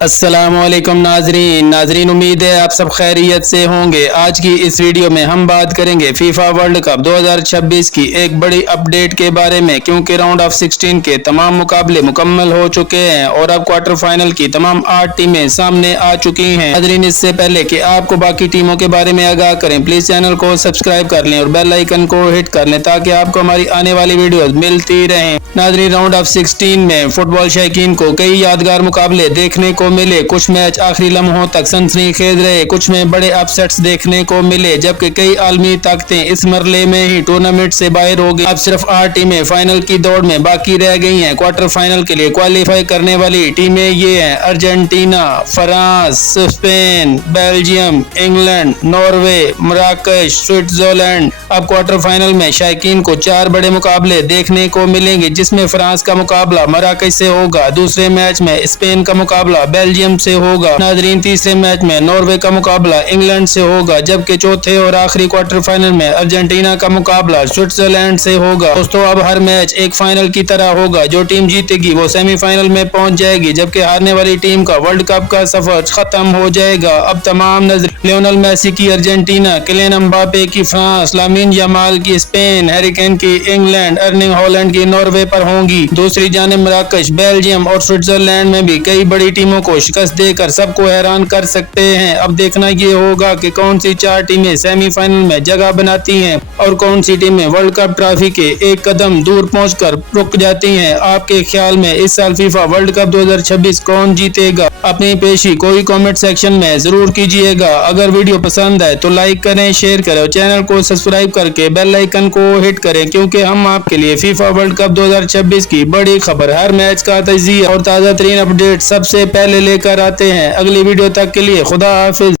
अस्सलाम वालेकुम नाजरीन, उम्मीद है आप सब खैरियत से होंगे। आज की इस वीडियो में हम बात करेंगे फीफा वर्ल्ड कप 2026 की एक बड़ी अपडेट के बारे में, क्योंकि राउंड ऑफ 16 के तमाम मुकाबले मुकम्मल हो चुके हैं और अब क्वार्टर फाइनल की तमाम 8 टीमें सामने आ चुकी हैं। नाजरीन, इससे पहले कि आपको बाकी टीमों के बारे में आगाह करें, प्लीज चैनल को सब्सक्राइब कर लें और बेल आइकन को हिट कर लें ताकि आपको हमारी आने वाली वीडियोस मिलती रहें। नाजरीन, राउंड ऑफ 16 में फुटबॉल शौकीन को कई यादगार मुकाबले देखने को मिले। कुछ मैच आखिरी लम्हों तक सनसनीखेज रहे, कुछ में बड़े अपसेट्स देखने को मिले, जबकि कई आलमी ताकतें इस मरले में ही टूर्नामेंट से बाहर हो गई। अब सिर्फ 8 टीमें फाइनल की दौड़ में बाकी रह गई हैं। क्वार्टर फाइनल के लिए क्वालिफाई करने वाली टीमें ये हैं: Argentina, France, Spain, Belgium, England, Norway, मराकश, स्विट्जरलैंड। अब क्वार्टर फाइनल में शौकीन को 4 बड़े मुकाबले देखने को मिलेंगे, जिसमें फ्रांस का मुकाबला मराकश से होगा, दूसरे मैच में स्पेन का मुकाबला बेल्जियम से होगा। नाजरीन, तीसरे मैच में नॉर्वे का मुकाबला इंग्लैंड से होगा, जबकि चौथे और आखिरी क्वार्टर फाइनल में अर्जेंटीना का मुकाबला स्विट्जरलैंड से होगा। दोस्तों, अब हर मैच एक फाइनल की तरह होगा। जो टीम जीतेगी वो सेमीफाइनल में पहुंच जाएगी, जबकि हारने वाली टीम का वर्ल्ड कप का सफर खत्म हो जाएगा। अब तमाम नजर लियोनेल मेसी की अर्जेंटीना, किलियन एम्बापे की फ्रांस, लामिन यमाल की स्पेन, हैरी केन की इंग्लैंड, अर्लिंग हॉलैंड की नॉर्वे पर होंगी। दूसरी जानिब मराकश, बेल्जियम और स्विट्जरलैंड में भी कई बड़ी टीमों को शिकस्त देकर सबको हैरान कर सकते हैं। अब देखना ये होगा कि कौन सी 4 टीमें सेमीफाइनल में जगह बनाती हैं और कौन सी टीमें वर्ल्ड कप ट्रॉफी के एक कदम दूर पहुंचकर रुक जाती हैं। आपके ख्याल में इस साल फीफा वर्ल्ड कप 2026 कौन जीतेगा? अपनी पेशी कोई कमेंट सेक्शन में जरूर कीजिएगा। अगर वीडियो पसंद आए तो लाइक करें, शेयर करें और चैनल को सब्सक्राइब करके बेल आइकन को हिट करें, क्योंकि हम आपके लिए फीफा वर्ल्ड कप 2026 की बड़ी खबर, हर मैच का तजिया और ताज़ा तरीन अपडेट सबसे पहले लेकर आते हैं। अगली वीडियो तक के लिए खुदा हाफिज।